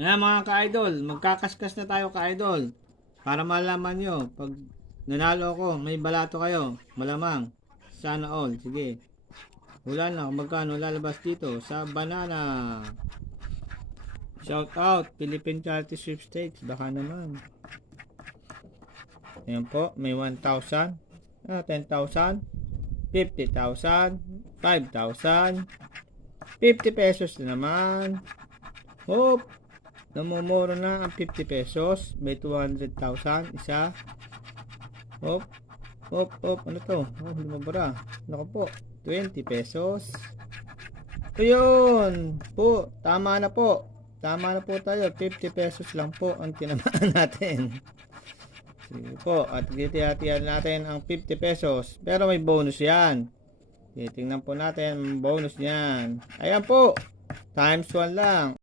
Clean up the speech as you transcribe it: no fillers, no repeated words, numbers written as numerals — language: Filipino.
Ayan mga ka-idol, magkakaskas na tayo ka-idol. Para malaman nyo, pag nanalo ako, may balato kayo. Malamang. Sana all. Sige. Wala na kung magkano lalabas dito sa banana. Shout out, Philippine Charity Sweepstakes. Baka naman. Ayan po, may 1,000, 10,000, 50,000, 5,000, 50 pesos na naman. Hop! Namumuro na ang 50 pesos. May 200,000. Isa. Hop. Hop, hop. Ano to? Oh, lumabara. Naku po. 20 pesos. Ayun. Po. Tama na po. Tama na po tayo. 50 pesos lang po ang tinamaan natin. Sige po. At titiyatiyan natin ang 50 pesos. Pero may bonus yan. Titingnan po natin ang bonus niyan. Ayan po. Times 1 lang.